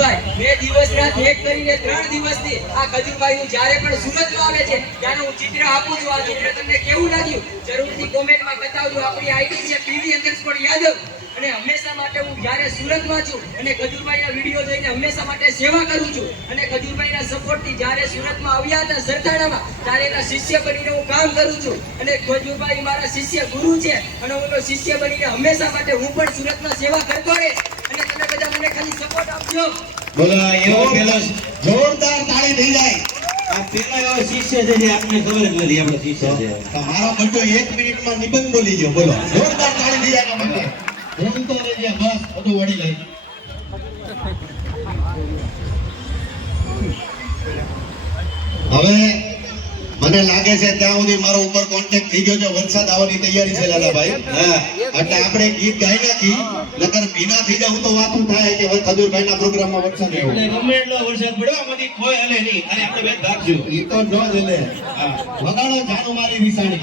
ખજૂરભાઈ બે દિવસ રાત એક કરીને ત્રણ દિવસથી આ ખજૂરભાઈનું જ્યારે પણ સુરતમાં આવે છે ત્યારે હું ચિત્ર આપું છું. આ ચિત્ર તમને કેવું લાગ્યું? જરૂરથી કોમેન્ટમાં બતાવજો. આપણી આઈડી છે પીવી અંડરસ્કોર યાદવ. અને હંમેશા માટે હું જ્યારે સુરતમાં છું અને ખજૂરભાઈના વીડિયો જોઈને હંમેશા માટે સેવા કરું છું. અને ખજૂરભાઈના સપોર્ટથી જ્યારે સુરતમાં આવ્યા હતા સરથાણામાં ત્યારે એના શિષ્ય બનીને હું કામ કરું છું. અને ખજૂરભાઈ મારા શિષ્ય ગુરુ છે. અને હું શિષ્ય બનીને હંમેશા માટે હું પણ સુરતમાં સેવા કરતો રહીશ. બોલો એવો પેલો જોરદાર તાળી થઈ જાય. આ પેલો એવો શિષ્ય છે જે આપને ખબર જ નથી આપણો શિષ્ય છે. તમારો બંધો એક મિનિટમાં નિબંધ બોલી ગયો બોલો. જોરદાર તાળી થઈ જાય મને માટે રમતો રહેજે બસ બધું વળી લઈ હવે મને લાગે છે ત્યાં સુધી મારો ઉપર કોન્ટેક્ટ થઈ ગયો છે. વરસાદ આવવાની તૈયારી છે લાલાભાઈ હા. એટલે આપણે ગીત ગાઈ નાખી. નકર ભીના થઈ જાવ તો વાતું થાય કે ખજુરભાઈ ના પ્રોગ્રામમાં વરસાદ એટલે ગમે એટલો વરસાદ પડ્યો આમાંથી કોઈ હલે નહીં. અને આપણે બે ભાગશું ઈ તો જો જ હલે. હા. વગાડો જાનુ મારી નિશાની